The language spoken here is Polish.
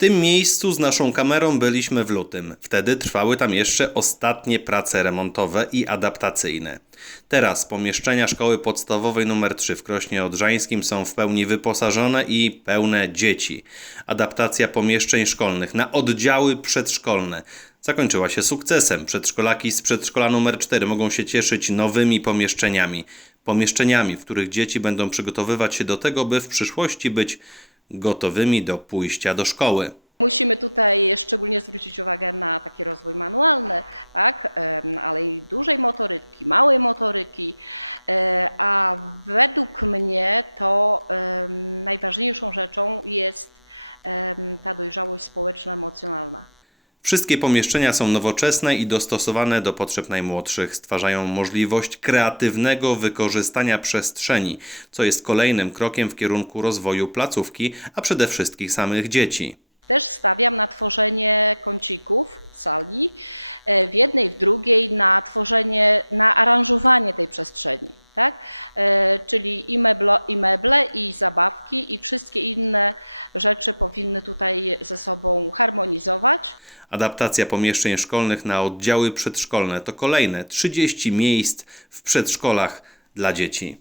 tym miejscu z naszą kamerą byliśmy w lutym. Wtedy trwały tam jeszcze ostatnie prace remontowe i adaptacyjne. Teraz pomieszczenia szkoły podstawowej nr 3 w Krośnie Odrzańskim są w pełni wyposażone i pełne dzieci. Adaptacja pomieszczeń szkolnych na oddziały przedszkolne zakończyła się sukcesem. Przedszkolaki z przedszkola nr 4 mogą się cieszyć nowymi pomieszczeniami. Pomieszczeniami, w których dzieci będą przygotowywać się do tego, by w przyszłości być gotowymi do pójścia do szkoły. Wszystkie pomieszczenia są nowoczesne i dostosowane do potrzeb najmłodszych, stwarzają możliwość kreatywnego wykorzystania przestrzeni, co jest kolejnym krokiem w kierunku rozwoju placówki, a przede wszystkim samych dzieci. Adaptacja pomieszczeń szkolnych na oddziały przedszkolne to kolejne 30 miejsc w przedszkolach dla dzieci.